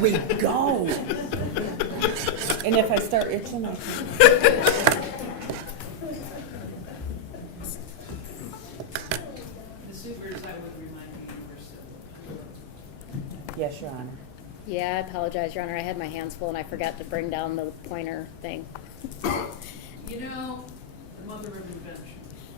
we go. And if I start itching, I can. Ms. Zuvers, I would remind you you were still. Yes, Your Honor. Yeah, I apologize, Your Honor. I had my hands full and I forgot to bring down the pointer thing. You know, the mother of invention.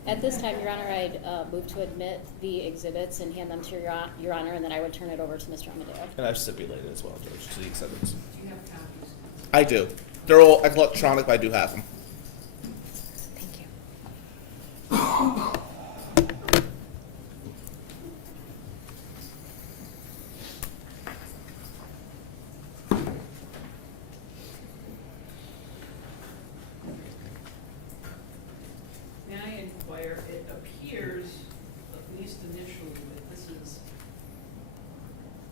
At this time, Your Honor, I'd move to admit the exhibits and hand them to Your Honor, and then I would turn it over to Mr. Amadeo. And I've stipulated as well, Judge, to the exhibits. Do you have copies? I do. They're all electronic, but I do have them. Thank you. May I inquire, it appears, at least initially, that this is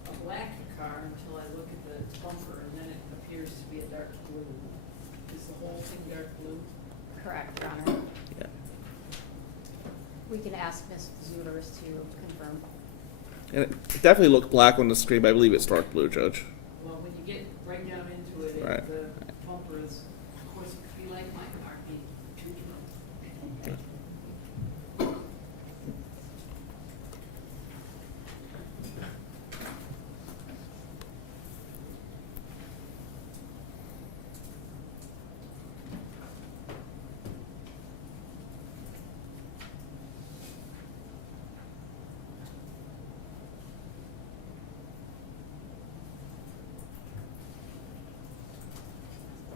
a black car until I look at the bumper, and then it appears to be a dark blue. Is the whole thing dark blue? Correct, Your Honor. Yeah. We can ask Ms. Zuters to confirm. And it definitely looked black on the screen, but I believe it's dark blue, Judge. Well, when you get right down into it, Right. the bumper is, of course, it could be like my car, be too drunk.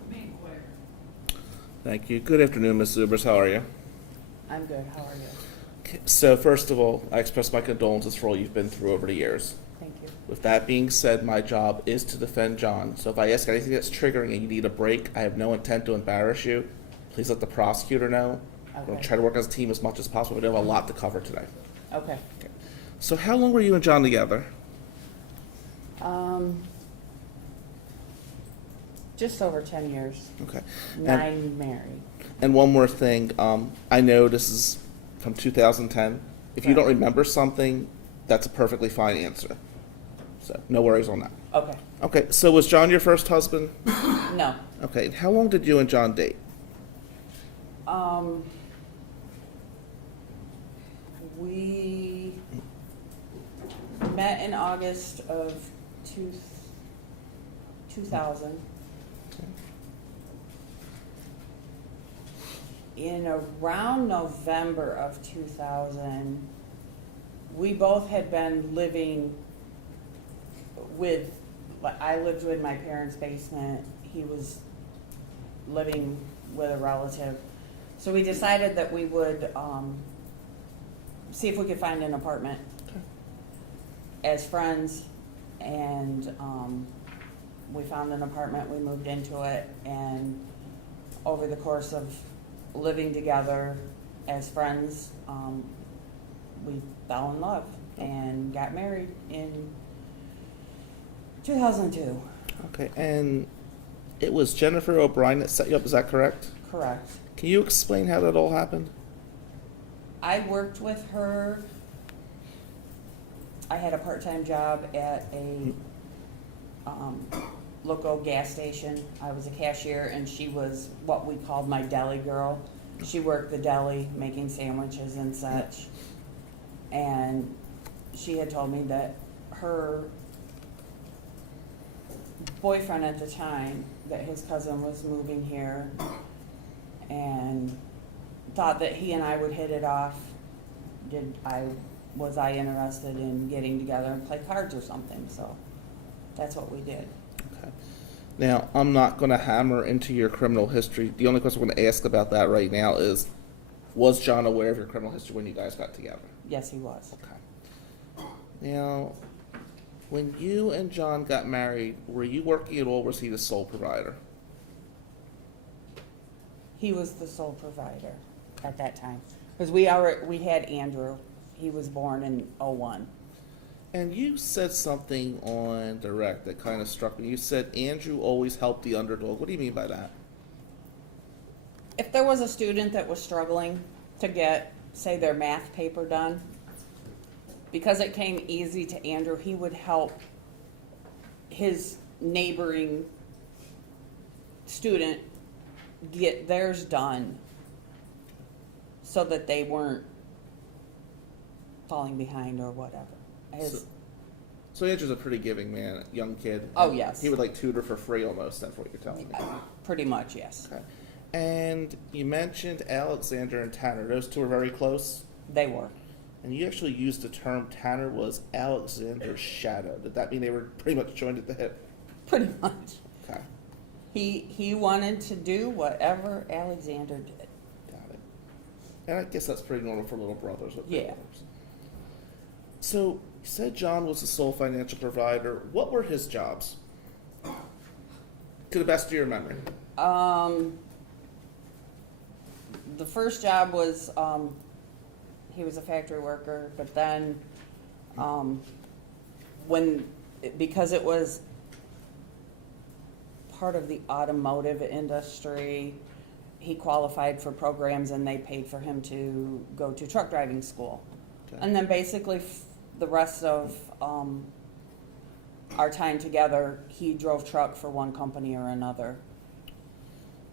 May inquire. Thank you. Good afternoon, Ms. Zubers. How are you? I'm good. How are you? Okay, so first of all, I express my condolences for all you've been through over the years. Thank you. With that being said, my job is to defend John. So if I ask anything that's triggering and you need a break, I have no intent to embarrass you. Please let the prosecutor know. We're going Okay. to try to work as a team as much as possible. We have a lot to cover today. Okay. So how long were you and John together? Just over 10 years. Okay. 9 married. And one more thing, I know this is from 2010. If you don't Right. remember something, that's a perfectly fine answer. So no worries on that. Okay. Okay, so was John your first husband? No. Okay, and how long did you and John date? We met in August of 2000. In around November of 2000, we both had been living with, I lived with my parents' basement. He was living with a relative. So we decided that we would see if we could find an apartment as friends, and we found an apartment, we moved into it, and over the course of living together as friends, we fell in love and got married in 2002. Okay, and it was Jennifer O'Brien that set you up, is that correct? Correct. Can you explain how that all happened? I worked with her. I had a part-time job at a local gas station. I was a cashier, and she was what we called my deli girl. She worked the deli, making sandwiches and such. And she had told me that her boyfriend at the time, that his cousin was moving here, and thought that he and I would hit it off. Was I interested in getting together and play cards or something? So that's what we did. Okay. Now, I'm not going to hammer into your criminal history. The only question I'm going to ask about that right now is, was John aware of your criminal history when you guys got together? Yes, he was. Okay. Now, when you and John got married, were you working at all, or was he the sole provider? He was the sole provider at that time. Because we had Andrew. He was born in 01. And you said something on Direct that kind of struck me. You said Andrew always helped the underdog. What do you mean by that? If there was a student that was struggling to get, say, their math paper done, because it came easy to Andrew, he would help his neighboring student get theirs done so that they weren't falling behind or whatever. So Andrew's a pretty giving man, young kid. Oh, yes. He would like tutor for free almost, that's what you're telling me. Pretty much, yes. Okay. And you mentioned Alexander and Tanner. Those two are very close. They were. And you actually used the term Tanner was Alexander's shadow. Did that mean they were pretty much joined at the hip? Pretty much. Okay. He wanted to do whatever Alexander did. Got it. And I guess that's pretty normal for little brothers with big Yeah. brothers. So you said John was the sole financial provider. What were his jobs? To the best of your memory. The first job was, he was a factory worker, but then, because it was part of the automotive industry, he qualified for programs and they paid for him to go to truck driving school. Okay. And then basically the rest of, our time together, he drove truck for one company or another.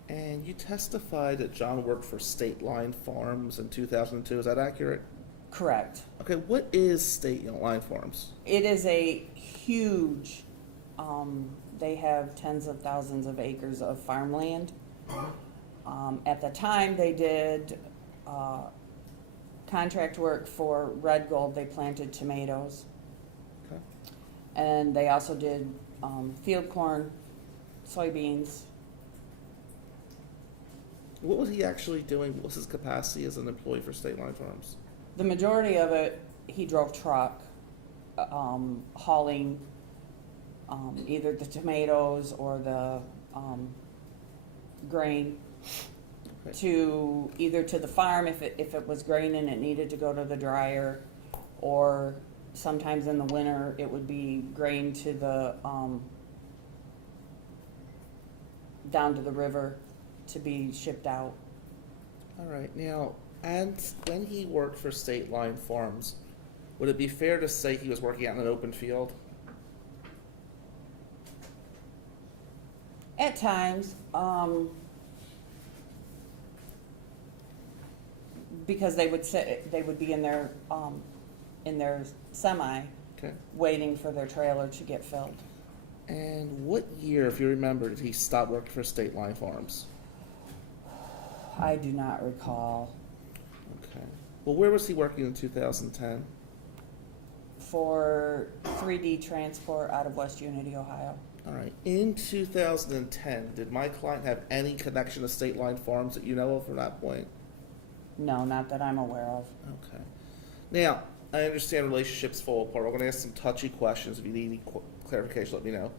And you testified that John worked for State Line Farms in 2002. Is that accurate? Correct. Okay, what is State Line Farms? It is a huge, they have tens of thousands of acres of farmland. At the time, they did contract work for Red Gold. They planted tomatoes. Okay. And they also did field corn, soybeans. What was he actually doing? What was his capacity as an employee for State Line Farms? The majority of it, he drove truck, hauling either the tomatoes or the grain Okay. to either to the farm if it was grain and it needed to go to the dryer, or sometimes in the winter it would be grain to the down to the river to be shipped out. All right. Now, and when he worked for State Line Farms, would it be fair to say he was working out in an open field? At times, because they would be in their semi Okay. waiting for their trailer to get filled. And what year, if you remember, did he stop working for State Line Farms? I do not recall. Okay. Well, where was he working in 2010? For 3D Transport out of West Unity, Ohio. All right. In 2010, did my client have any connection to State Line Farms that you know of from that point? No, not that I'm aware of. Okay. Now, I understand relationships fall apart. I'm going to ask some touchy questions. If you need any clarification, let me know.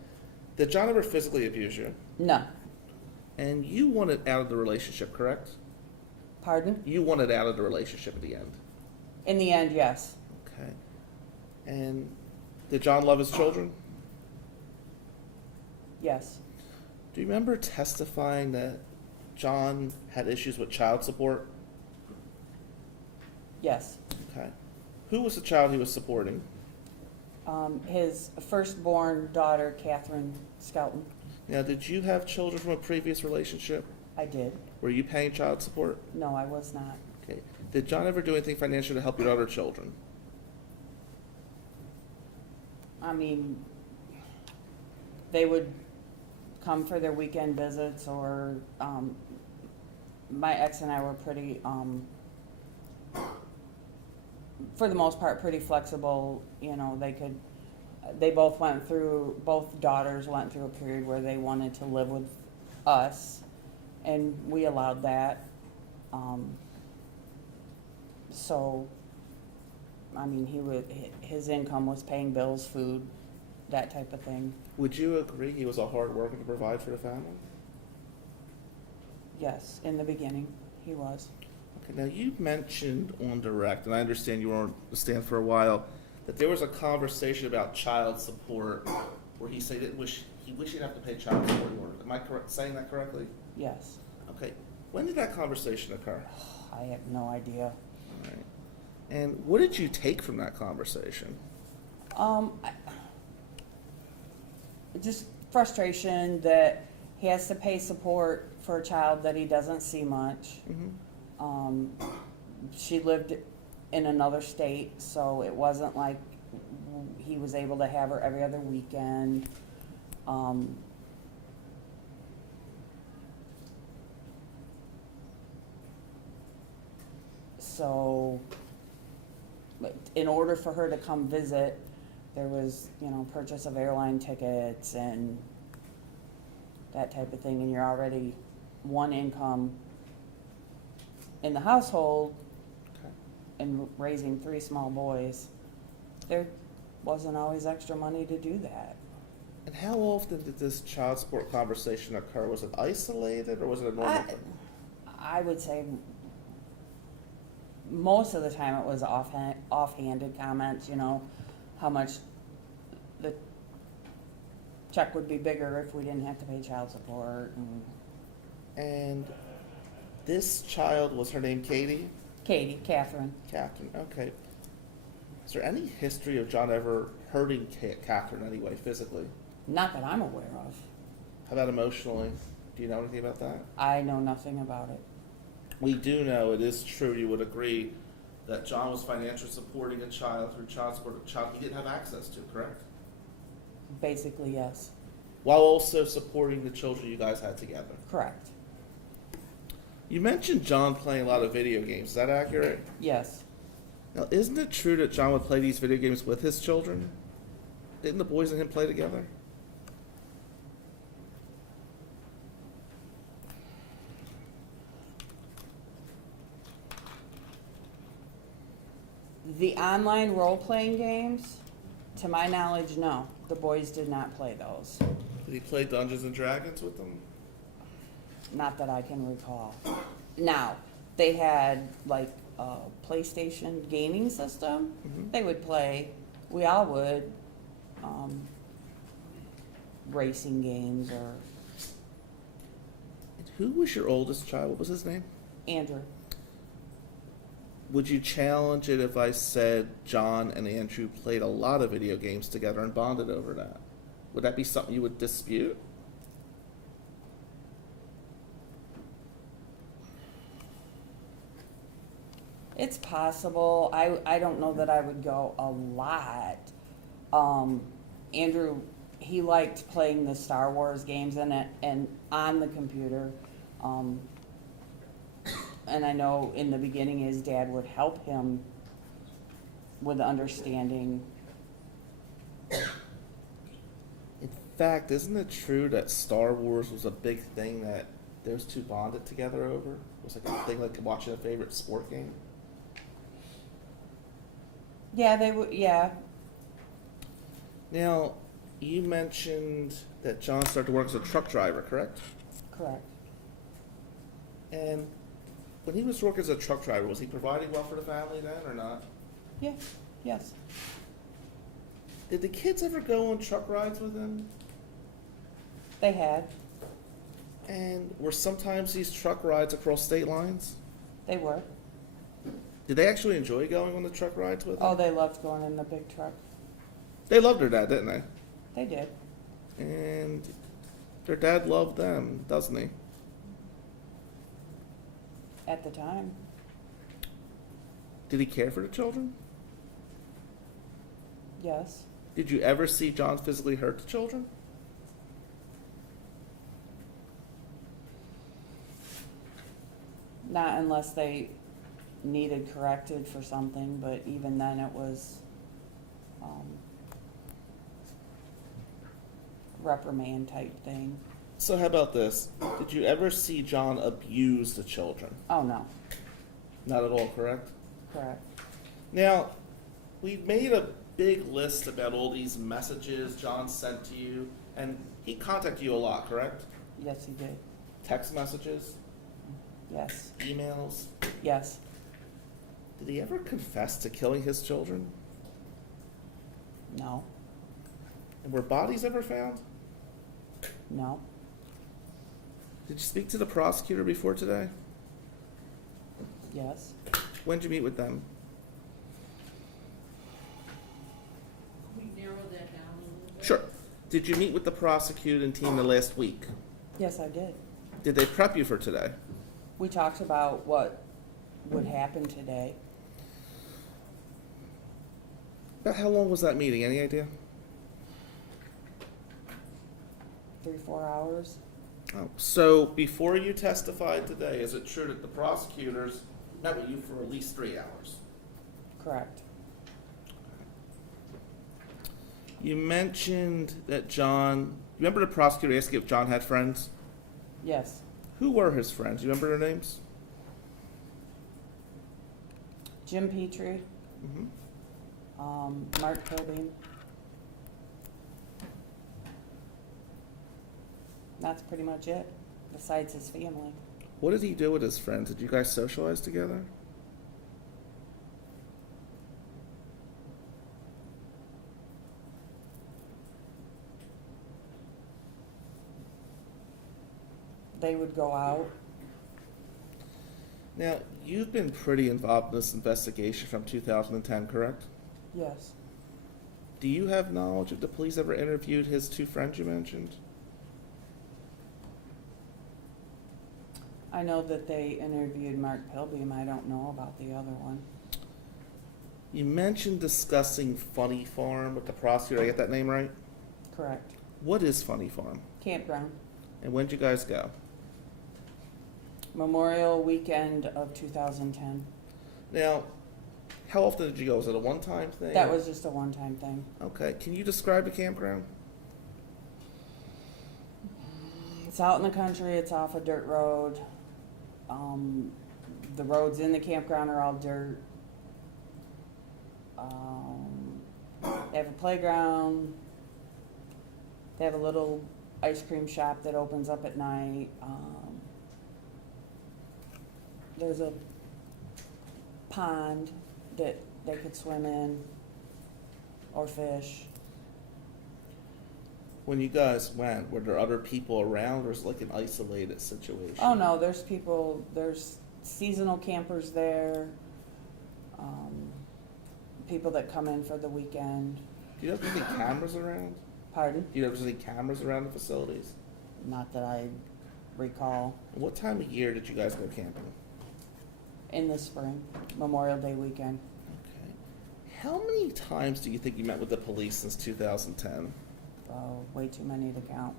Did John ever physically abuse you? No. And you wanted out of the relationship, correct? Pardon? You wanted out of the relationship at the end. In the end, yes. Okay. And did John love his children? Yes. Do you remember testifying that John had issues with child support? Yes. Okay. Who was the child he was supporting? His firstborn daughter, Catherine Skelton. Now, did you have children from a previous relationship? I did. Were you paying child support? No, I was not. Okay. Did John ever do anything financial to help your other children? I mean, they would come for their weekend visits, or my ex and I were pretty, for the most part, pretty flexible. You know, both daughters went through a period where they wanted to live with us, and we allowed that. So, I mean, his income was paying bills, food, that type of thing. Would you agree he was a hard worker to provide for the family? Yes, in the beginning, he was. Okay, now you mentioned on direct, and I understand you were on the stand for a while, that there was a conversation about child support where he said he wished he'd have to pay child support more. Am I correct saying that correctly? Yes. Okay. When did that conversation occur? I have no idea. All right. And what did you take from that conversation? Just frustration that he has to pay support for a child that he doesn't see much. She lived in another state, so it wasn't like he was able to have her every other weekend. So, but in order for her to come visit, there was, purchase of airline tickets and that type of thing, and you're already one income in the household Okay. and raising 3 small boys. There wasn't always extra money to do that. And how often did this child support conversation occur? Was it isolated or was it a normal thing? I would say most of the time it was offhanded comments, how much the check would be bigger if we didn't have to pay child support. And this child, was her name Catherine? Catherine. Catherine, okay. Is there any history of John ever hurting Catherine anyway, physically? Not that I'm aware of. How about emotionally? Do you know anything about that? I know nothing about it. We do know, it is true, you would agree, that John was financially supporting a child through child support, a child he didn't have access to, correct? Basically, yes. While also supporting the children you guys had together. Correct. You mentioned John playing a lot of video games. Is that accurate? Yes. Now, isn't it true that John would play these video games with his children? Didn't the boys and him play together? The online role-playing games, to my knowledge, no. The boys did not play those. Did he play Dungeons and Dragons with them? Not that I can recall. Now, they had like a PlayStation gaming system. Mhm. They would play, we all would, racing games or And who was your oldest child? What was his name? Andrew. Would you challenge it if I said John and Andrew played a lot of video games together and bonded over that? Would that be something you would dispute? It's possible. I don't know that I would go a lot. Andrew, he liked playing the Star Wars games and on the computer. And I know in the beginning his dad would help him with understanding. In fact, isn't it true that Star Wars was a big thing that those two bonded together over? It was like a thing like watching a favorite sport game? Yeah, they would. Yeah, Now, you mentioned that John started to work as a truck driver, correct? correct. And when he was working as a truck driver, was he providing well for the family then or not? Yeah, yes. Did the kids ever go on truck rides with him? They had. And were sometimes these truck rides across state lines? They were. Did they actually enjoy going on the truck rides with him? Oh, they loved going in the big truck. They loved their dad, didn't they? They did. And their dad loved them, doesn't he? At the time. Did he care for the children? Yes. Did you ever see John physically hurt the children? Not unless they needed corrected for something, but even then it was reprimand type thing. So how about this? Did you ever see John abuse the children? Oh, no. Not at all, correct? Correct. Now, we've made a big list about all these messages John sent to you, and he contacted you a lot, correct? Yes, he did. Text messages, Yes. emails. Yes. Did he ever confess to killing his children? No. And were bodies ever found? No. Did you speak to the prosecutor before today? Yes. When did you meet with them? Can we narrow that down a little bit? Sure. Did you meet with the prosecuting team the last week? Yes, I did. Did they prep you for today? We talked about what would happen today. About how long was that meeting? Any idea? 3-4 hours. Oh, so before you testified today, is it true that the prosecutors met with you for at least 3 hours? Correct. You mentioned that John, remember the prosecutor asked you if John had friends? Yes. Who were his friends? You remember their names? Jim Petrie, Mm-hmm. Mark Pilbeam. That's pretty much it, besides his family. What did he do with his friends? Did you guys socialize together? They would go out. Now, you've been pretty involved in this investigation from 2010, correct? Yes. Do you have knowledge if the police ever interviewed his two friends you mentioned? I know that they interviewed Mark Pilbeam. I don't know about the other one. You mentioned discussing Funny Farm with the prosecutor. I get that name right? Correct. What is Funny Farm? Campground. And when did you guys go? Memorial weekend of 2010. Now, how often did you go? Was it a one-time thing? That was just a one-time thing. Okay. Can you describe the campground? It's out in the country. It's off a dirt road. The roads in the campground are all dirt. They have a playground. They have a little ice cream shop that opens up at night. There's a pond that they could swim in or fish. When you guys went, were there other people around, or was it like an isolated situation? Oh no, there's people, there's seasonal campers there, people that come in for the weekend. Do you know if there's any cameras around? Pardon? Do you know if there's any cameras around the facilities? Not that I recall. And what time of year did you guys go camping? In the spring, Memorial Day weekend. Okay. How many times do you think you met with the police since 2010? Oh, way too many to count.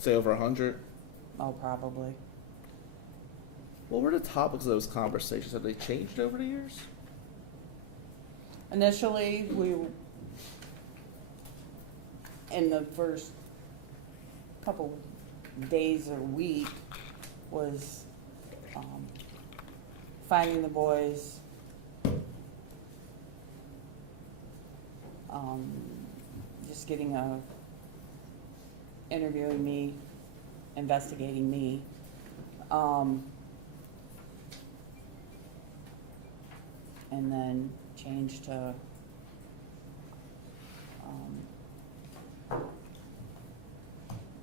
Say over 100? Oh, probably. What were the topics of those conversations? Have they changed over the years? Initially, in the first couple days or week, was finding the boys, just getting interviewing me, investigating me. And then changed to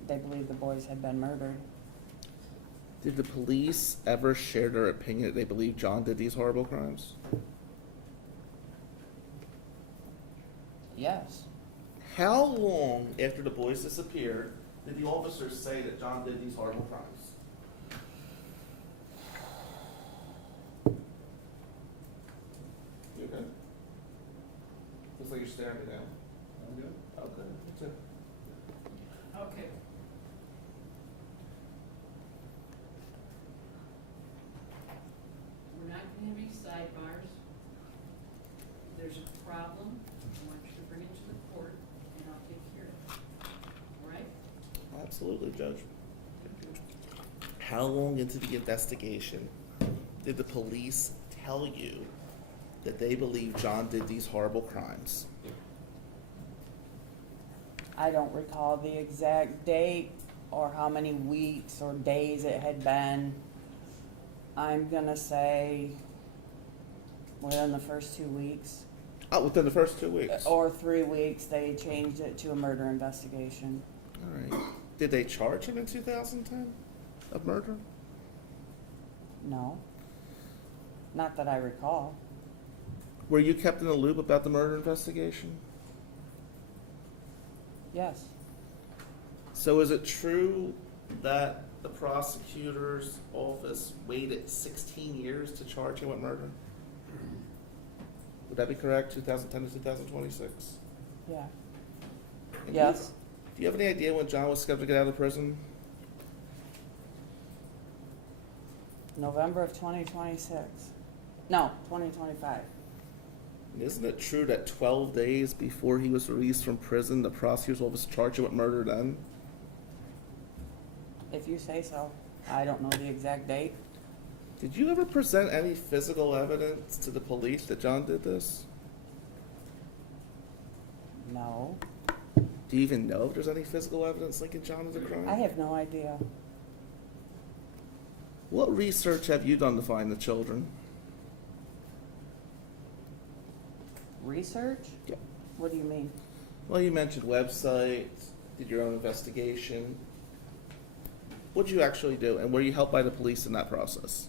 they believe the boys had been murdered. Did the police ever share their opinion that they believe John did these horrible crimes? Yes. How long after the boys disappeared did the officers say that John did these horrible crimes? You okay? Looks like you're staring me down. I'm good. Okay, that's it. Okay. We're not gonna have any sidebars. If there's a problem, I want you to bring it to the court, and I'll take care of it. All right? Absolutely, Judge. How long into the investigation did the police tell you that they believe John did these horrible crimes? I don't recall the exact date or how many weeks or days it had been. I'm gonna say within the first 2 weeks. Oh, within the first 2 weeks? Or 3 weeks, they changed it to a murder investigation. All right. Did they charge him in 2010 of murder? No. Not that I recall. Were you kept in the loop about the murder investigation? Yes. So is it true that the prosecutor's office waited 16 years to charge him with murder? Would that be correct, 2010 to 2026? Yeah. And Yes. Do you have any idea when John was scheduled to get out of prison? November of 2026. No, 2025. And isn't it true that 12 days before he was released from prison, the prosecutor's office charged him with murder then? If you say so. I don't know the exact date. Did you ever present any physical evidence to the police that John did this? No. Do you even know if there's any physical evidence linking John to the crime? I have no idea. What research have you done to find the children? Research? Yeah. What do you mean? Well, you mentioned websites, did your own investigation. What did you actually do, and were you helped by the police in that process?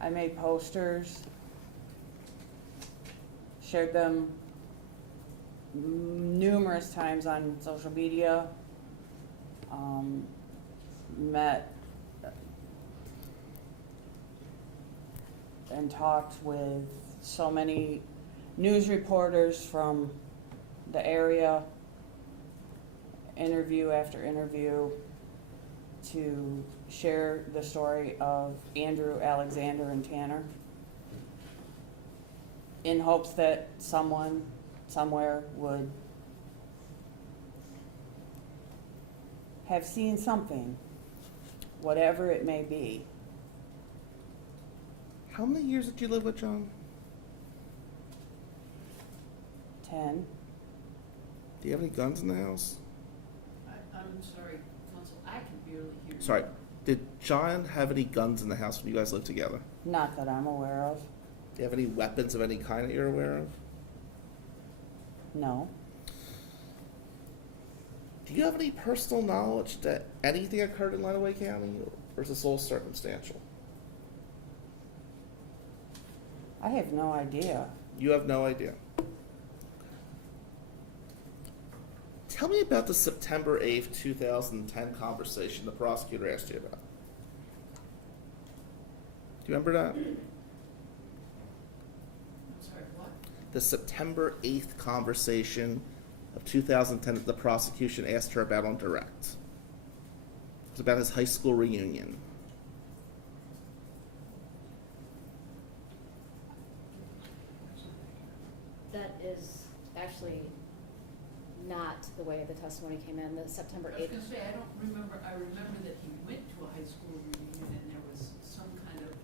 I made posters, shared them numerous times on social media, met and talked with so many news reporters from the area, interview after interview, to share the story of Andrew, Alexander, and Tanner, in hopes that someone, somewhere would have seen something, whatever it may be. How many years did you live with John? 10. Do you have any guns in the house? I'm sorry, counsel, I can barely hear you. Sorry, did John have any guns in the house when you guys lived together? Not that I'm aware of. Do you have any weapons of any kind that you're aware of? No. Do you have any personal knowledge that anything occurred in Lenawee County, or is this all circumstantial? I have no idea. You have no idea. Tell me about the September 8th, 2010 conversation the prosecutor asked you about. Do you remember that? I'm sorry, what? The September 8th conversation of 2010 that the prosecution asked her about on direct. It was about his high school reunion. That is actually not the way the testimony came in, the September I was 8th. gonna say, I don't remember, I remember that he went to a high school reunion and there was some kind of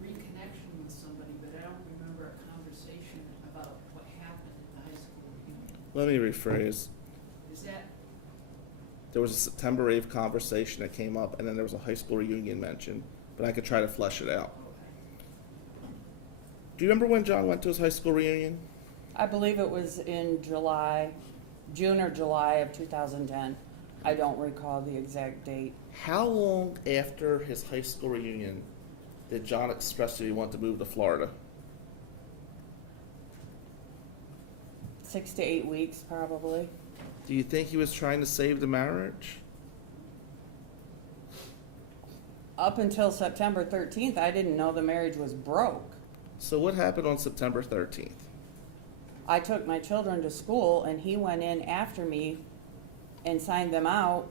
reconnection with somebody, but I don't remember a conversation about what happened at the high school reunion. Let me rephrase. Is that, There was a September 8th conversation that came up, and then there was a high school reunion mentioned, but I could try to flesh it out. okay. Do you remember when John went to his high school reunion? I believe it was in June or July of 2010. I don't recall the exact date. How long after his high school reunion did John express that he wanted to move to Florida? 6 to 8 weeks, probably. Do you think he was trying to save the marriage? Up until September 13th, I didn't know the marriage was broke. So what happened on September 13th? I took my children to school, and he went in after me and signed them out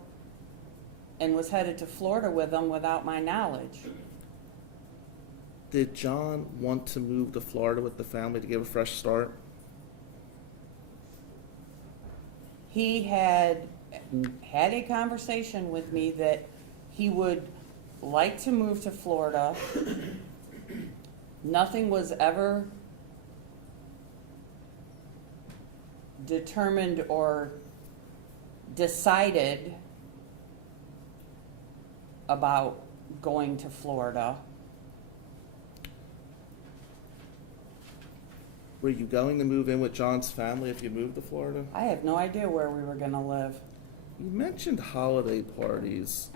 and was headed to Florida with them without my knowledge. Did John want to move to Florida with the family to give a fresh start? He had a conversation with me that he would like to move to Florida. Nothing was ever determined or decided about going to Florida. Were you going to move in with John's family if you moved to Florida? I have no idea where we were gonna live. You mentioned holiday parties.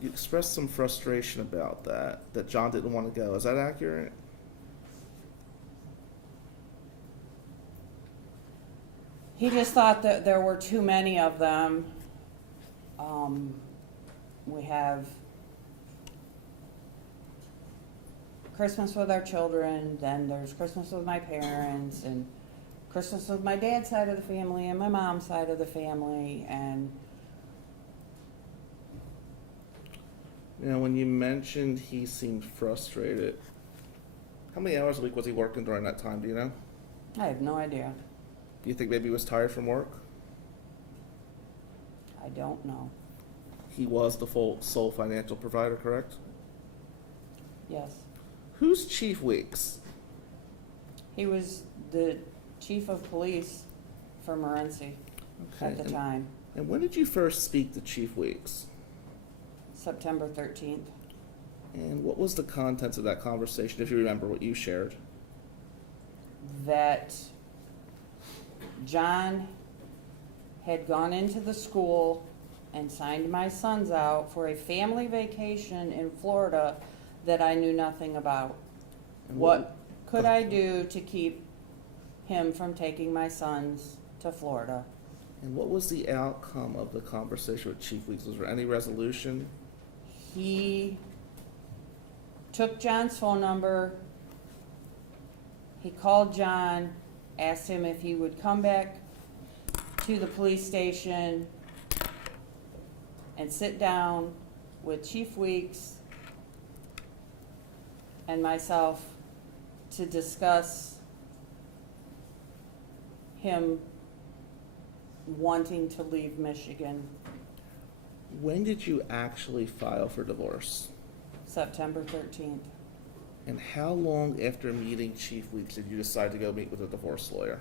You expressed some frustration about that John didn't want to go. Is that accurate? He just thought that there were too many of them. We have Christmas with our children, then there's Christmas with my parents, and Christmas with my dad's side of the family and my mom's side of the family, and You know, when you mentioned he seemed frustrated, how many hours a week was he working during that time, do you know? I have no idea. Do you think maybe he was tired from work? I don't know. He was the sole financial provider, correct? Yes. Who's Chief Weeks? He was the chief of police for Morenci at the time, And when did you first speak to Chief Weeks? September 13th. And what was the contents of that conversation, if you remember what you shared? That John had gone into the school and signed my sons out for a family vacation in Florida that I knew nothing about. And What could I do to keep him from taking my sons to Florida? And what was the outcome of the conversation with Chief Weeks? Was there any resolution? He took John's phone number. He called John, asked him if he would come back to the police station and sit down with Chief Weeks and myself to discuss him wanting to leave Michigan. When did you actually file for divorce? September 13th. And how long after meeting Chief Weeks did you decide to go meet with a divorce lawyer?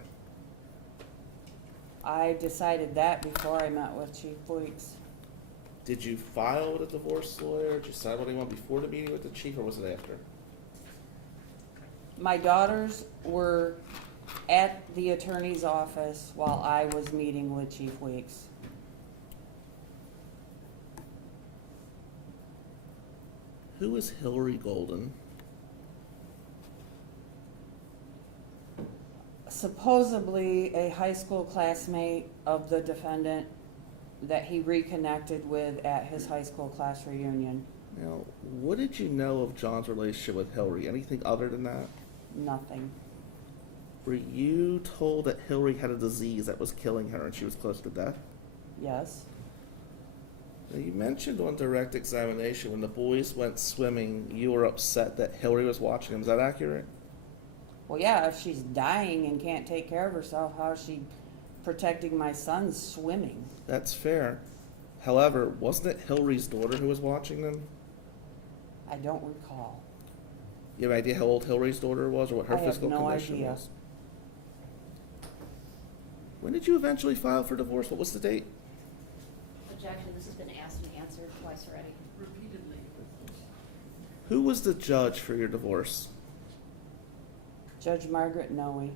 I decided that before I met with Chief Weeks. Did you file with a divorce lawyer? Did you decide what you want before the meeting with the chief, or was it after? My daughters were at the attorney's office while I was meeting with Chief Weeks. Who is Hillary Golden? Supposedly a high school classmate of the defendant that he reconnected with at his high school class reunion. Now, what did you know of John's relationship with Hillary? Anything other than that? Nothing. Were you told that Hillary had a disease that was killing her and she was close to death? Yes. Now, you mentioned on direct examination when the boys went swimming, you were upset that Hillary was watching them. Is that accurate? Well, yeah, if she's dying and can't take care of herself, how is she protecting my sons swimming? That's fair. However, wasn't it Hillary's daughter who was watching them? I don't recall. You have an idea how old Hillary's daughter was or what her I have physical no condition idea. was? When did you eventually file for divorce? What was the date? Objection, this has been asked and answered twice already. Repeatedly. Who was the judge for your divorce? Judge Margaret Noe.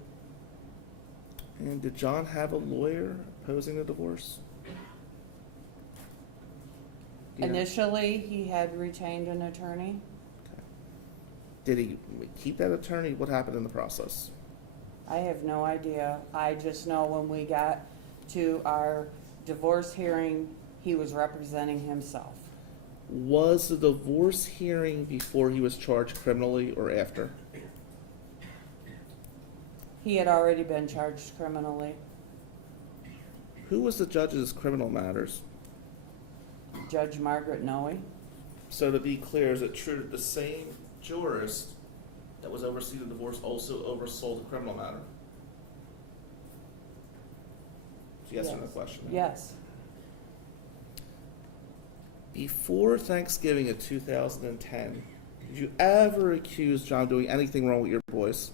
And did John have a lawyer opposing the divorce? Do you know? Initially, he had retained an attorney. Did he keep that attorney? What happened in the process? I have no idea. I just know when we got to our divorce hearing, he was representing himself. Was the divorce hearing before he was charged criminally or after? He had already been charged criminally. Who was the judge of his criminal matters? Judge Margaret Noe. So to be clear, is it true that the same jurist that was overseeing the divorce also oversaw the criminal matter? Yes or no question? Yes. Before Thanksgiving of 2010, did you ever accuse John of doing anything wrong with your boys?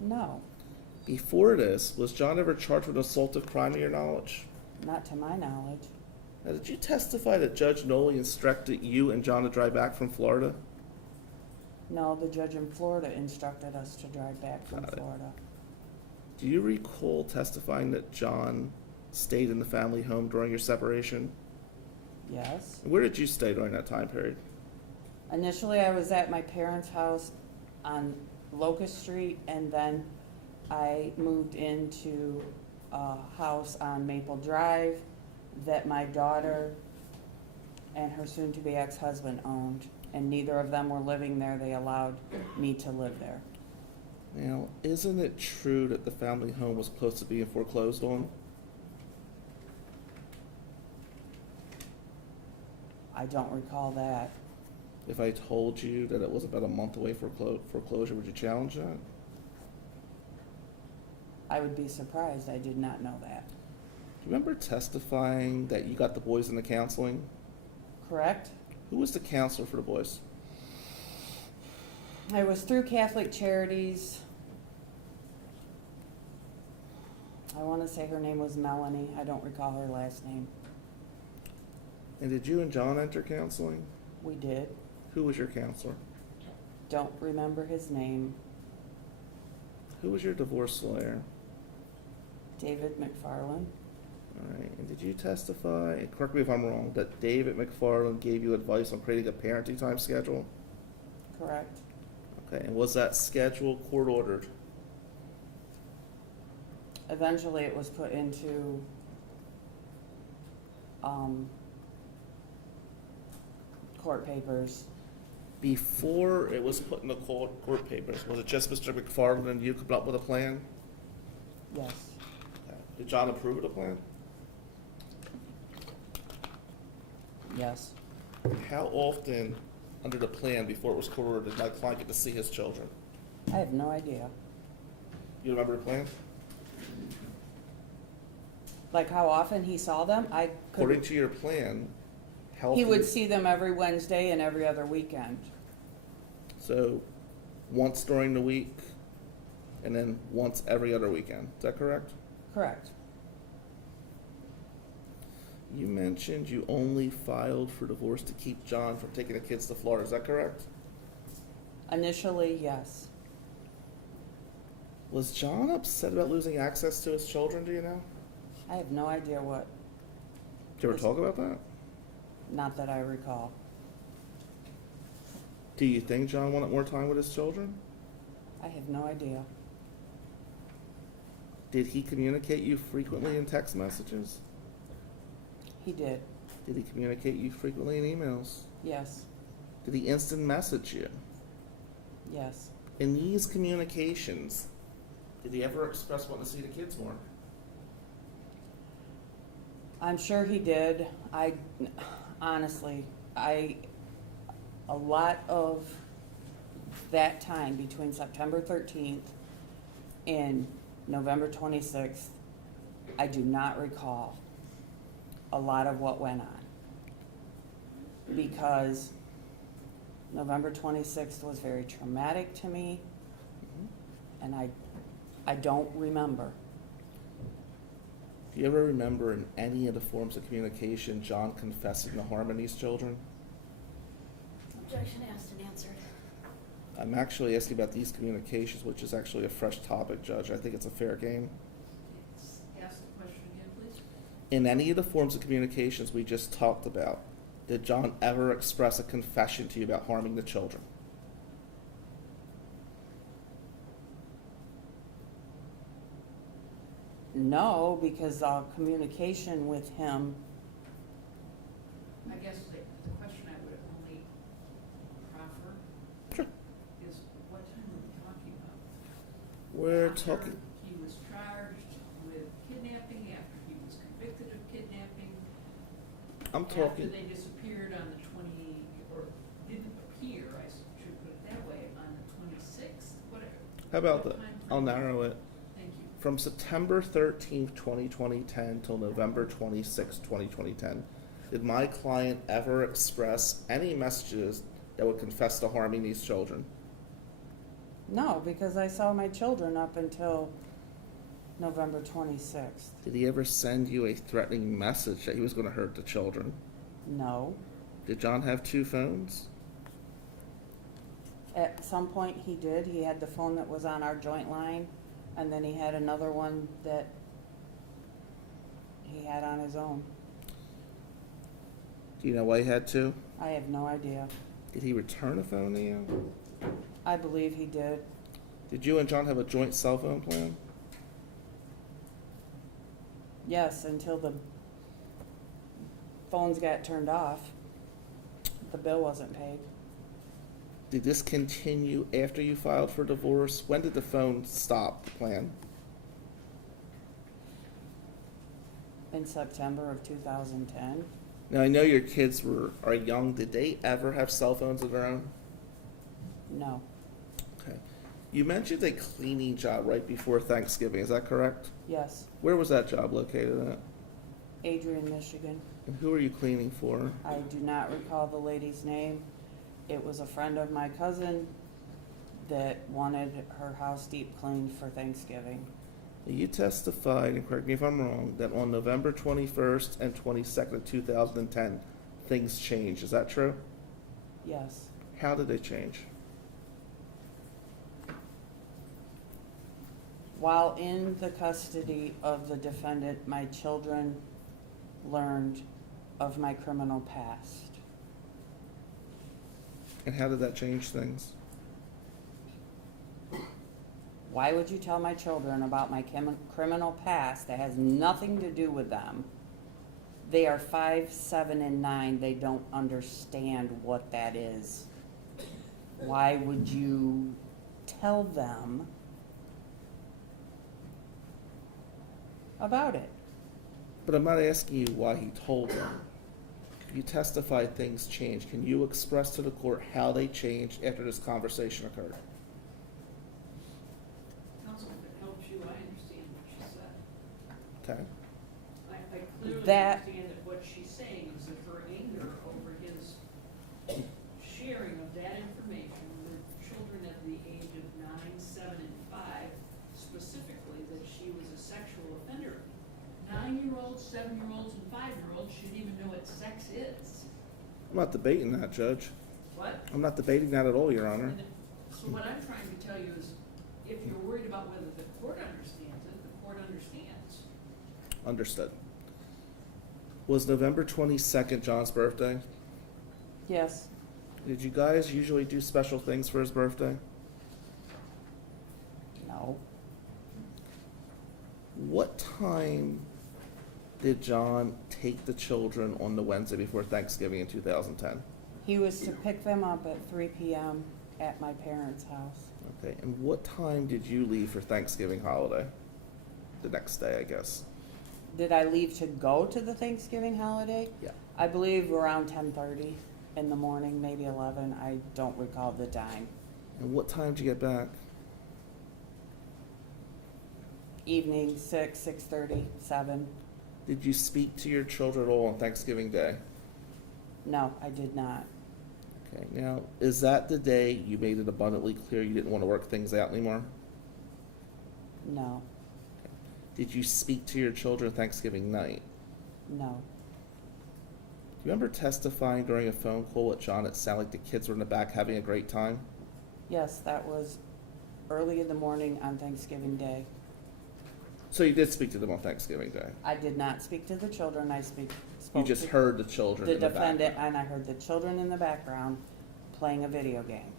No, Before this, was John ever charged with an assaultive crime to your knowledge? not to my knowledge. Now, did you testify that Judge Noley instructed you and John to drive back from Florida? No, the judge in Florida instructed us to drive back from Got it. Florida. Do you recall testifying that John stayed in the family home during your separation? Yes. And where did you stay during that time period? Initially, I was at my parents' house on Locust Street, and then I moved into a house on Maple Drive that my daughter and her soon-to-be ex-husband owned, and neither of them were living there. They allowed me to live there. Now, isn't it true that the family home was close to being foreclosed on? I don't recall that. If I told you that it was about a month away for foreclosure, would you challenge that? I would be surprised. I did not know that. Do you remember testifying that you got the boys into counseling? Correct? Who was the counselor for the boys? It was through Catholic Charities. I want to say her name was Melanie. I don't recall her last name. And did you and John enter counseling? We did. Who was your counselor? Don't remember his name. Who was your divorce lawyer? David McFarland. All right. And did you testify, and correct me if I'm wrong, that David McFarland gave you advice on creating a parenting time schedule? Correct. Okay. And was that schedule court ordered? Eventually it was put into court papers. Before it was put in the court papers, was it just Mr. McFarland and you come up with a plan? Yes. Okay. Did John approve of the plan? Yes. How often, under the plan, before it was court ordered, did my client get to see his children? I have no idea. You remember the plan? Like how often he saw them? I According could. to your plan, how He often? would see them every Wednesday and every other weekend. So, once during the week, and then once every other weekend. Is that correct? Correct. You mentioned you only filed for divorce to keep John from taking the kids to Florida. Is that correct? Initially, yes. Was John upset about losing access to his children, do you know? I have no idea what, Did you ever talk about that? not that I recall. Do you think John wanted more time with his children? I have no idea. Did he communicate you frequently in text messages? He did. Did he communicate you frequently in emails? Yes. Did he instant message you? Yes. In these communications, did he ever express wanting to see the kids more? I'm sure he did. Honestly, a lot of that time between September 13th and November 26th, I do not recall a lot of what went on. Because November 26th was very traumatic to me, and I don't remember. Do you ever remember in any of the forms of communication John confessing the harm in these children? Objection asked and answered. I'm actually asking about these communications, which is actually a fresh topic, Judge. I think it's a fair game. Ask the question again, please. In any of the forms of communications we just talked about, did John ever express a confession to you about harming the children? No, because our communication with him, I guess the question I would only proffer Sure. is, what time are we talking about? We're After talking, he was charged with kidnapping, after he was convicted of kidnapping, I'm after talking, they disappeared on the or didn't appear, I should put it that way, on the 26th, whatever. how about What that? time I'll frame? narrow it. Thank you. From September 13th, 2010 till November 26th, 2010, did my client ever express any messages that would confess to harming these children? no, because I saw my children up until November 26th. Did he ever send you a threatening message that he was going to hurt the children? No. Did John have two phones? At some point he did. He had the phone that was on our joint line, and then he had another one that he had on his own. Do you know why he had two? I have no idea. Did he return a phone to you? I believe he did. Did you and John have a joint cell phone plan? Yes, until the phones got turned off. The bill wasn't paid. Did this continue after you filed for divorce? When did the phone stop the plan? In September of 2010. Now, I know your kids are young. Did they ever have cell phones of their own? No. Okay. You mentioned a cleaning job right before Thanksgiving. Is that correct? Yes. Where was that job located at? Adrian, Michigan. And who are you cleaning for? I do not recall the lady's name. It was a friend of my cousin that wanted her house deep cleaned for Thanksgiving. You testified, and correct me if I'm wrong, that on November 21st and 22nd of 2010, things changed. Is that true? Yes. How did they change? While in the custody of the defendant, my children learned of my criminal past. And how did that change things? Why would you tell my children about my criminal past that has nothing to do with them? They are 5, 7, and 9. They don't understand what that is. Why would you tell them about it? But I'm not asking you why he told them. You testified things changed. Can you express to the court how they changed after this conversation occurred? Counsel, if it helps you, I understand what she said. Okay. I clearly That- understand that what she's saying is that her anger over his sharing of that information with children at the age of 9, 7, and 5, specifically that she was a sexual offender. 9-year-olds, 7-year-olds, and 5-year-olds shouldn't even know what sex is. I'm not debating that, Judge. What? I'm not debating that at all, Your Honor. And so what I'm trying to tell you is, if you're worried about whether the court understands it, the court understands. Understood. Was November 22nd John's birthday? Yes. Did you guys usually do special things for his birthday? No. What time did John take the children on the Wednesday before Thanksgiving in 2010? He was to pick them up at 3 p.m. at my parents' house. Okay, and what time did you leave for Thanksgiving holiday? The next day, I guess. Did I leave to go to the Thanksgiving holiday? Yeah. I believe around 10:30 in the morning, maybe 11. I don't recall the time. And what time did you get back? Evening, 6, 6:30, 7. Did you speak to your children at all on Thanksgiving Day? No, I did not. Okay, now, is that the day you made it abundantly clear you didn't want to work things out anymore? No, Did you speak to your children Thanksgiving night? no. Do you remember testifying during a phone call with John? It sounded like the kids were in the back having a great time. Yes, that was early in the morning on Thanksgiving Day. So you did speak to them on Thanksgiving Day. I did not speak to the children. I spoke You just to heard the children the in the defendant, background. and I heard the children in the background playing a video game.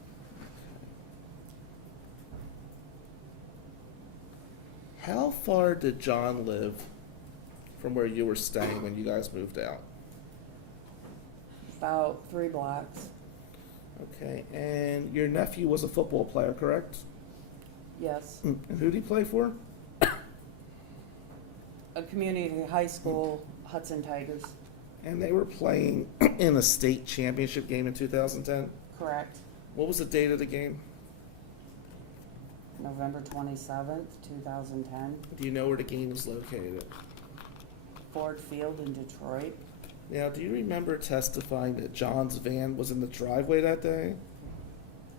How far did John live from where you were staying when you guys moved out? About 3 blocks. Okay, and your nephew was a football player, correct? Yes. And who did he play for? A community high school, Hudson Tigers. And they were playing in a state championship game in 2010. Correct. What was the date of the game? November 27th, 2010. Do you know where the game was located? Ford Field in Detroit. Now, do you remember testifying that John's van was in the driveway that day?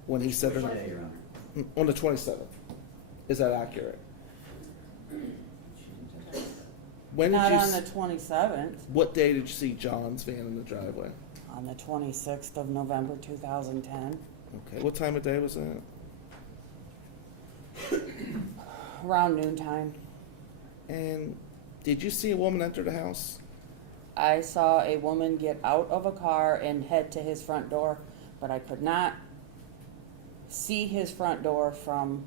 When he said Which day, Your Honor? on the 27th. Is that accurate? When did Not you on the 27th, what day did you see John's van in the driveway? on the 26th of November 2010. Okay, what time of day was that? Around noontime. And did you see a woman enter the house? I saw a woman get out of a car and head to his front door, but I could not see his front door from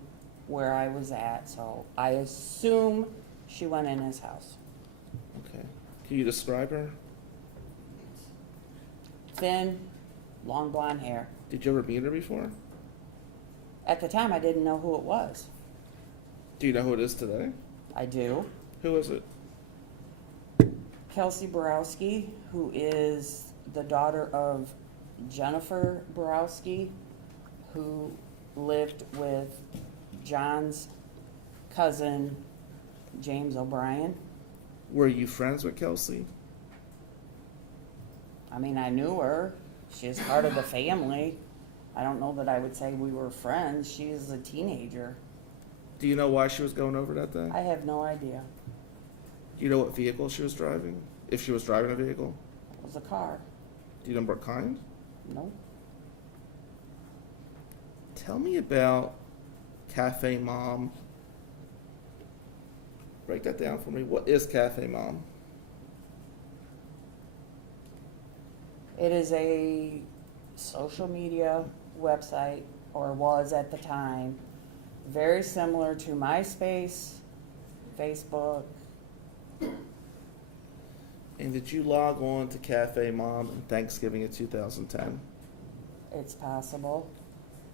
where I was at, so I assume she went in his house. Okay. Can you describe her? Thin, long blonde hair. Did you ever meet her before? At the time, I didn't know who it was. Do you know who it is today? I do. Who is it? Kelsey Borowski, who is the daughter of Jennifer Borowski, who lived with John's cousin, James O'Brien. Were you friends with Kelsey? I mean, I knew her. She's part of the family. I don't know that I would say we were friends. She is a teenager. Do you know why she was going over that day? I have no idea. Do you know what vehicle she was driving? If she was driving a vehicle? It was a car. Do you know what kind? Nope. Tell me about Cafe Mom. Break that down for me. What is Cafe Mom? It is a social media website, or was at the time, very similar to MySpace, Facebook. And did you log on to Cafe Mom in Thanksgiving of 2010? It's possible.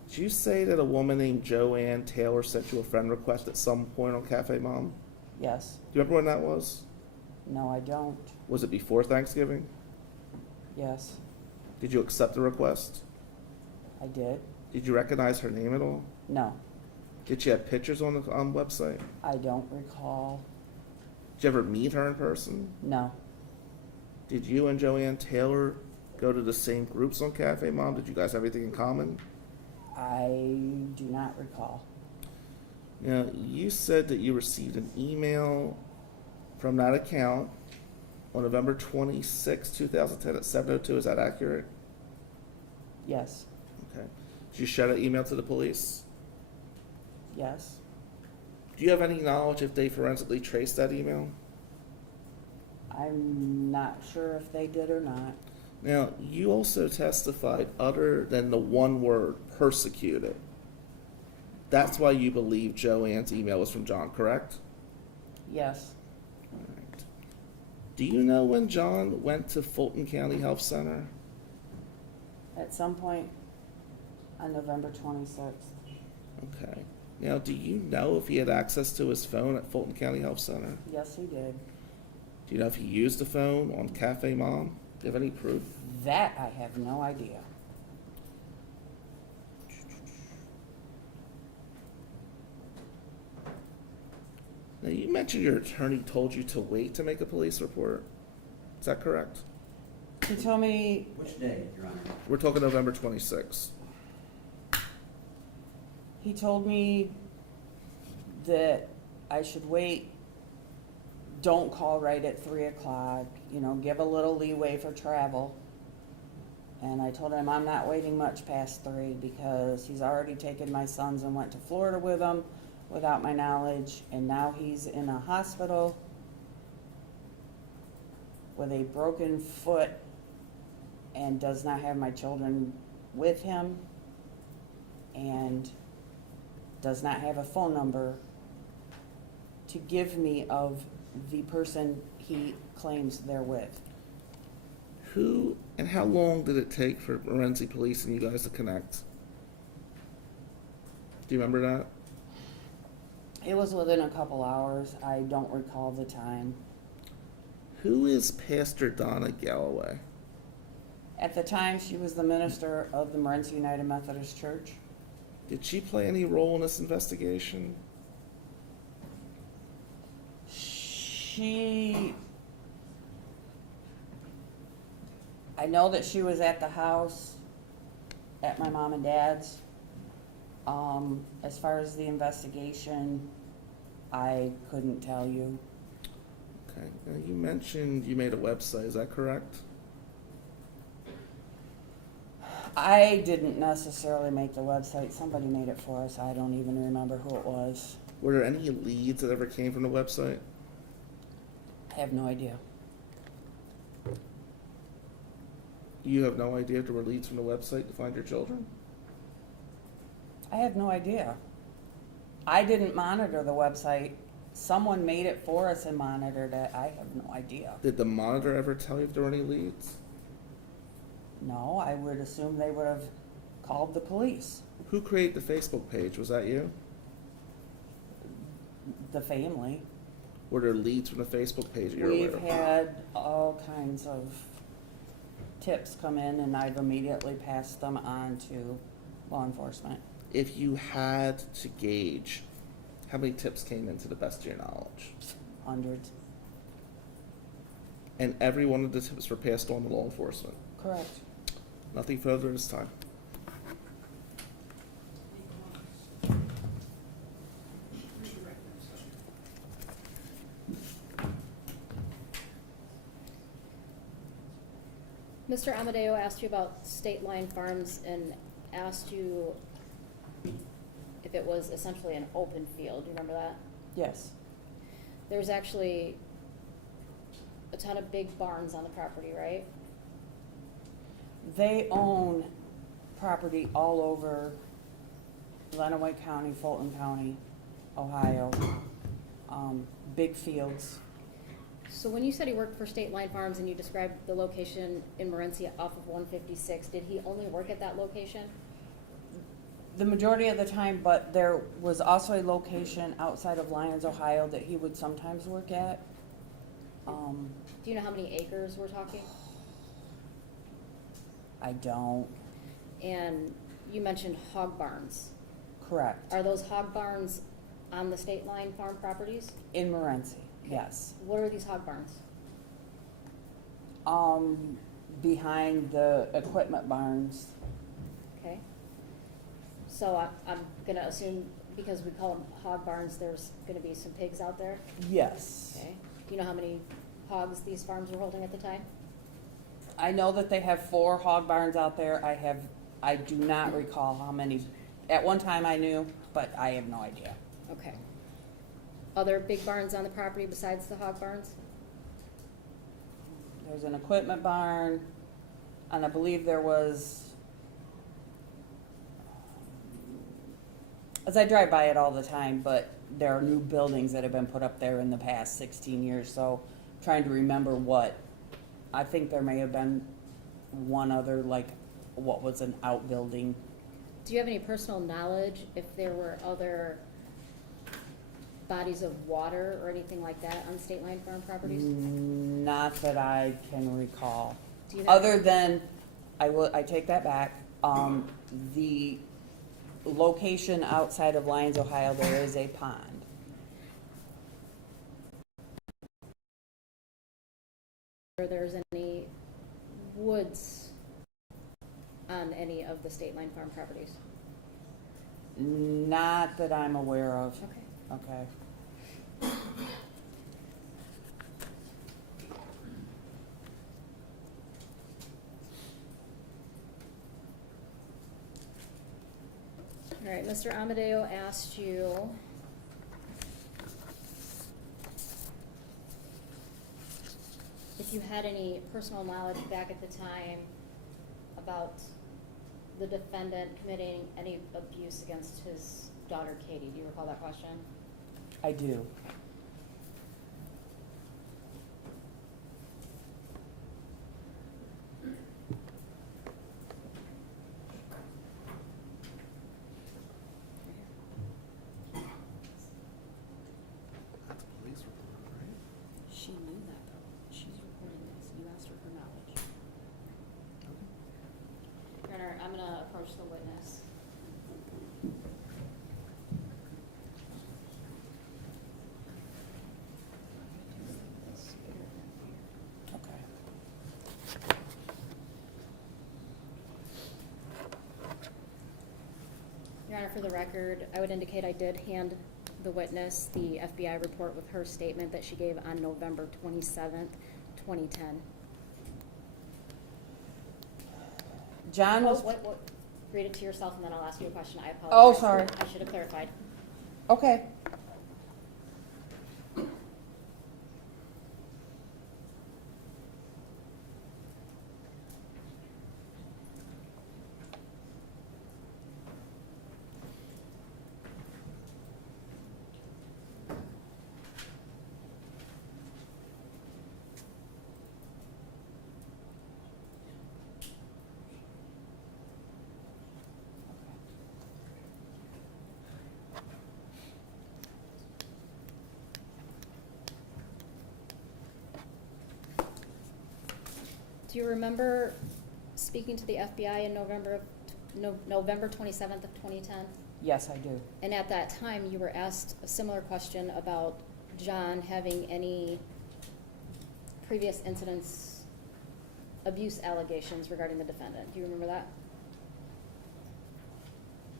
Did you say that a woman named Joanne Taylor sent you a friend request at some point on Cafe Mom? Yes. Do you remember when that was? No, I don't. Was it before Thanksgiving? Yes, Did you accept the request? I did. Did you recognize her name at all? No, Did she have pictures on the website? I don't recall. Did you ever meet her in person? No, Did you and Joanne Taylor go to the same groups on Cafe Mom? Did you guys have anything in common? I do not recall. Now, you said that you received an email from that account on November 26, 2010 at 7:02. Is that accurate? Yes, Okay. Did you share that email to the police? yes. Do you have any knowledge if they forensically traced that email? I'm not sure if they did or not. Now, you also testified other than the one word, persecuted. That's why you believe Joanne's email was from John, correct? Yes, All right. Do you know when John went to Fulton County Health Center? at some point on November 26th. Okay. Now, do you know if he had access to his phone at Fulton County Health Center? Yes, he did. Do you know if he used the phone on Cafe Mom? Do you have any proof? That I have no idea. Now, you mentioned your attorney told you to wait to make a police report. Is that correct? He told me, Which day, Your Honor? We're talking November 26th. he told me that I should wait. Don't call right at 3 o'clock, give a little leeway for travel. And I told him I'm not waiting much past 3 because he's already taken my sons and went to Florida with them without my knowledge. And now he's in a hospital with a broken foot and does not have my children with him and does not have a phone number to give me of the person he claims they're with. Who and how long did it take for Morenci Police and you guys to connect? Do you remember that? It was within a couple hours. I don't recall the time. Who is Pastor Donna Galloway? At the time, she was the minister of the Morenci United Methodist Church. Did she play any role in this investigation? I know that she was at the house at my mom and dad's. As far as the investigation, I couldn't tell you. Okay. Now, you mentioned you made a website. Is that correct? I didn't necessarily make the website. Somebody made it for us. I don't even remember who it was. Were there any leads that ever came from the website? I have no idea. You have no idea if there were leads from the website to find your children? I have no idea. I didn't monitor the website someone made it for us and monitored it. I have no idea. Did the monitor ever tell you if there were any leads? No, I would assume they would have called the police, Who created the Facebook page? Was that you? the family. Were there leads from the Facebook page that you're We've aware of? had all kinds of tips come in, and I've immediately passed them on to law enforcement. If you had to gauge, how many tips came in to the best of your knowledge? Hundreds. And every one of the tips were passed on to law enforcement. Correct. Nothing further this time. Mr. Amadeo asked you about State Line Farms and asked you if it was essentially an open field. Do you remember that? Yes. There's actually a ton of big barns on the property, right? They own property all over Lenawee County, Fulton County, Ohio, big fields. So when you said he worked for State Line Farms and you described the location in Morenci off of 156, did he only work at that location? The majority of the time, but there was also a location outside of Lyons, Ohio that he would sometimes work at. Do you know how many acres we're talking? I don't. And you mentioned hog barns. Correct. Are those hog barns on the State Line Farm properties? In Morenci, yes. What are these hog barns? Behind the equipment barns. Okay. So I'm gonna assume, because we call them hog barns, there's gonna be some pigs out there? Yes. Okay. Do you know how many hogs these farms were holding at the time? I know that they have 4 hog barns out there. I do not recall how many. At one time I knew, but I have no idea. Okay. Other big barns on the property besides the hog barns? There's an equipment barn, and I believe there was, as I drive by it all the time, but there are new buildings that have been put up there in the past 16 years, so trying to remember what. I think there may have been one other, like, what was an outbuilding. Do you have any personal knowledge if there were other bodies of water or anything like that on State Line Farm properties? Not that I can recall. Do you have- Other than, I take that back, the location outside of Lyons, Ohio, there is a pond. Or there's any woods on any of the State Line Farm properties? Not that I'm aware of. Okay. Okay. All right, Mr. Amadeo asked you if you had any personal knowledge back at the time about the defendant committing any abuse against his daughter Katie. Do you recall that question? I do. That's a police report, right? She knew that though. She's reporting this. You asked her for knowledge. Your Honor, I'm gonna approach the witness. Okay. Your Honor, for the record, I would indicate I did hand the witness the FBI report with her statement that she gave on November 27th, 2010. John was, What? Read it to yourself and then I'll ask you a question. I apologize. Oh, sorry. I should have clarified. okay. Do you remember speaking to the FBI in November 27th of 2010? Yes, I do. And at that time, you were asked a similar question about John having any previous incidents, abuse allegations regarding the defendant. Do you remember that?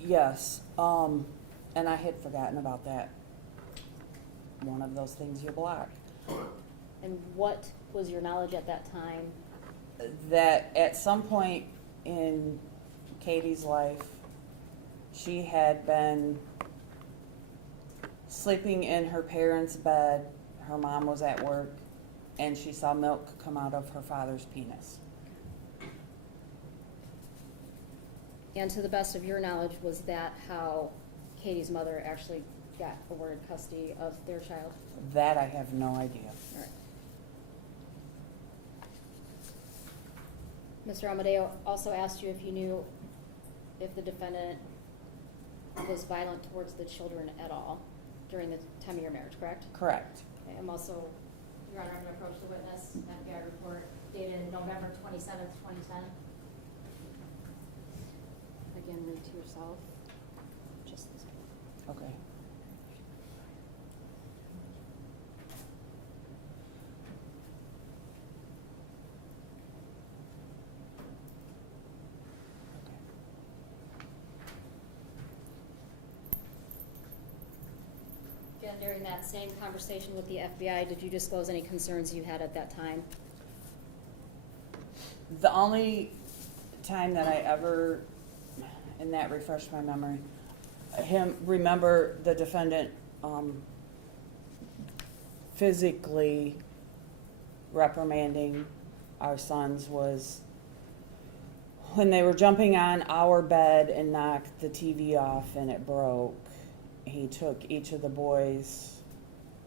Yes, and I had forgotten about that. One of those things you block. And what was your knowledge at that time? That at some point in Katie's life, she had been sleeping in her parents' bed. Her mom was at work, and she saw milk come out of her father's penis. And to the best of your knowledge, was that how Katie's mother actually got awarded custody of their child? That I have no idea. All right. Mr. Amadeo also asked you if you knew if the defendant was violent towards the children at all during the time of your marriage, correct? Correct. Okay, I'm also, Your Honor, I'm going to approach the witness, FBI report dated November 27th, 2010. Again, read to yourself, just this one. Okay. Again, during that same conversation with the FBI, did you disclose any concerns you had at that time? The only time that I ever, and that refreshed my memory, remember the defendant physically reprimanding our sons was when they were jumping on our bed and knocked the TV off and it broke. He took each of the boys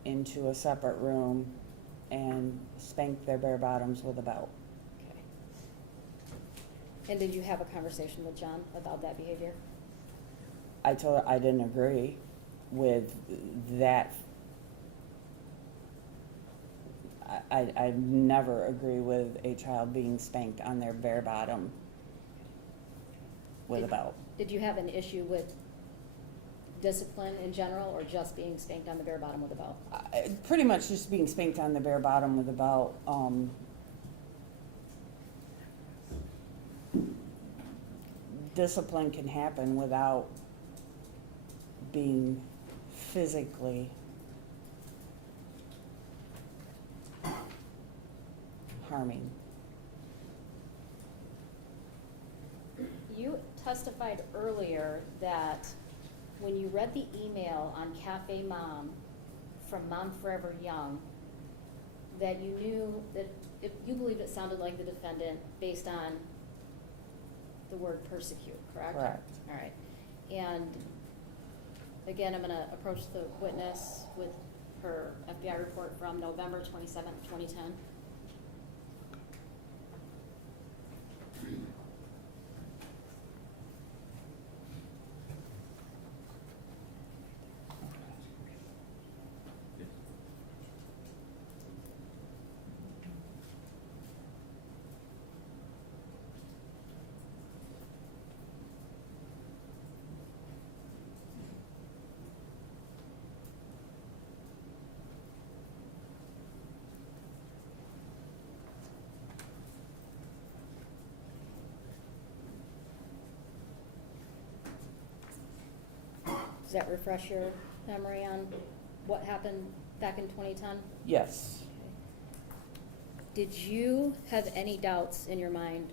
into a separate room and spanked their bare bottoms with a belt. Okay. And did you have a conversation with John about that behavior? I told her I didn't agree with that. I never agree with a child being spanked on their bare bottom with a belt. Did you have an issue with discipline in general, or just being spanked on the bare bottom with a belt? Pretty much just being spanked on the bare bottom with a belt. Discipline can happen without being physically harming. You testified earlier that when you read the email on Cafe Mom from Mom Forever Young, that you knew that you believed it sounded like the defendant based on the word persecute, correct? Correct. All right. And again, I'm going to approach the witness with her FBI report from November 27th, 2010. Does that refresh your memory on what happened back in 2010? Yes. Did you have any doubts in your mind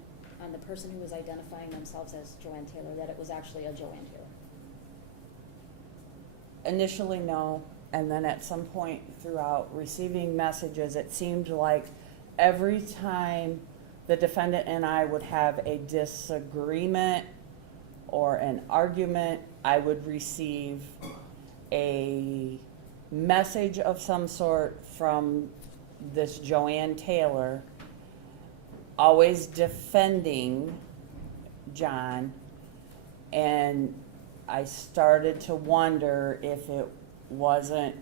on the person who was identifying themselves as Joanne Taylor, that it was actually a Joanne Taylor? Initially, no. And then at some point throughout receiving messages, it seemed like every time the defendant and I would have a disagreement or an argument, I would receive a message of some sort from this Joanne Taylor, always defending John, and I started to wonder if it wasn't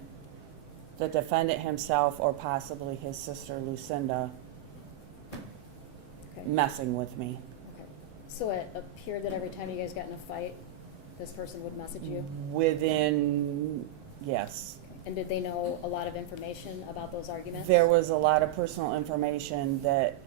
the defendant himself or possibly his sister Lucinda messing with me. Okay. So it appeared that every time you guys got in a fight, this person would message you? Within, yes. And did they know a lot of information about those arguments? There was a lot of personal information that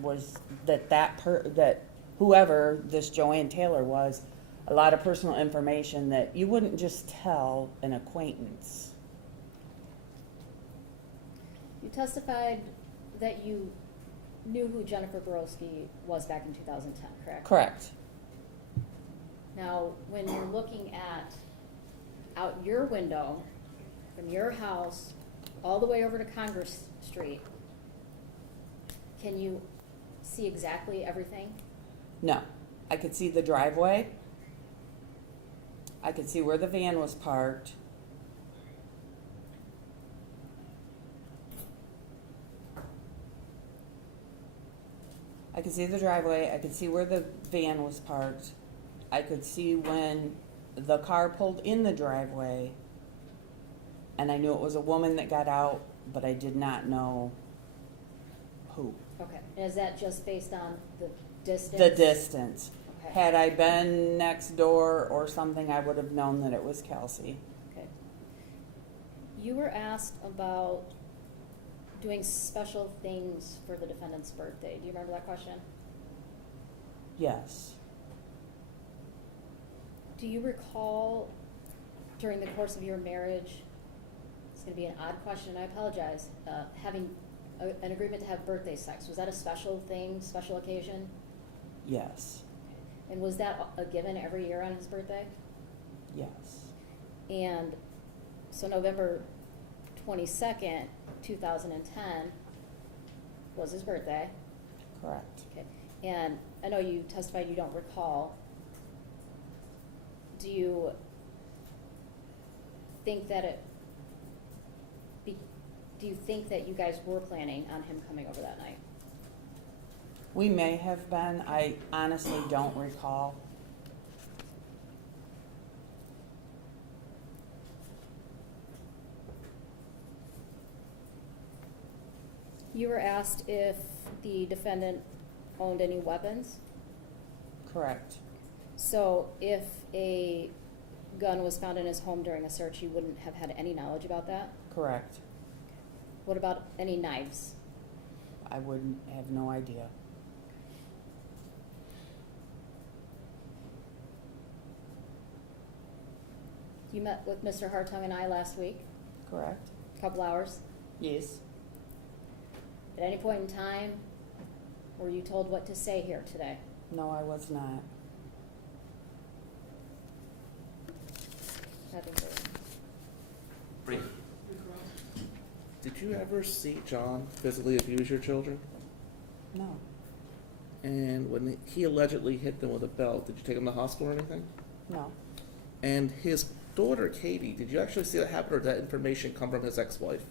was, that whoever this Joanne Taylor was, a lot of personal information that you wouldn't just tell an acquaintance. You testified that you knew who Jennifer Borowski was back in 2010, correct? Correct. Now, when you're looking at out your window from your house all the way over to Congress Street, can you see exactly everything? No. I could see the driveway. I could see where the van was parked. I could see the driveway. I could see where the van was parked. I could see when the car pulled in the driveway. And I knew it was a woman that got out, but I did not know who. Okay, and is that just based on the distance? The distance. Okay. Had I been next door or something, I would have known that it was Kelsey. Okay. You were asked about doing special things for the defendant's birthday. Do you remember that question? Yes. Do you recall during the course of your marriage, it's going to be an odd question, I apologize, having an agreement to have birthday sex? Was that a special thing, special occasion? Yes. And was that a given every year on his birthday? Yes. And so November 22nd, 2010 was his birthday. Correct. Okay. And I know you testified you don't recall. Do you think that do you think that you guys were planning on him coming over that night? We may have been. I honestly don't recall. You were asked if the defendant owned any weapons. Correct. So if a gun was found in his home during a search, you wouldn't have had any knowledge about that? Correct. What about any knives? I wouldn't have no idea. You met with Mr. Hartung and I last week, Correct. a couple hours. Yes. At any point in time, were you told what to say here today? No, I was not. Nothing further. Brief. Did you ever see John physically abuse your children? No. And when he allegedly hit them with a belt, did you take him to the hospital or anything? No. And his daughter, Katie, did you actually see that happen, or did that information come from his ex-wife?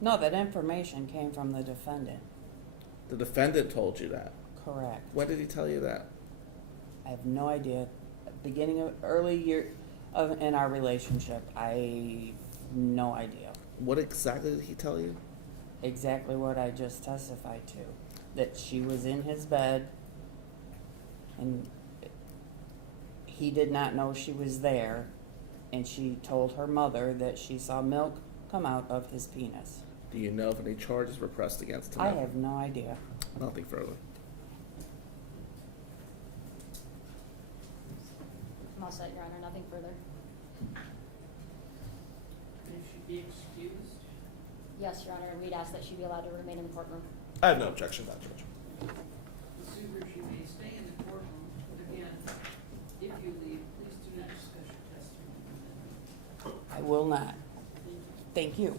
No, that information came from the defendant. The defendant told you that. Correct. When did he tell you that? I have no idea. Beginning of early year in our relationship, I no idea. What exactly did he tell you? Exactly what I just testified to. That she was in his bed and he did not know she was there, and she told her mother that she saw milk come out of his penis. Do you know if any charges were pressed against him? I have no idea. Nothing further. I'm all set, Your Honor, nothing further. May she be excused? Yes, Your Honor, and we'd ask that she be allowed to remain in the courtroom. I have no objection to that, Judge. Ms. Zuvers, you may stay in the courtroom, but again, if you leave, please do not discuss your testimony. I will not. Thank you. Thank you.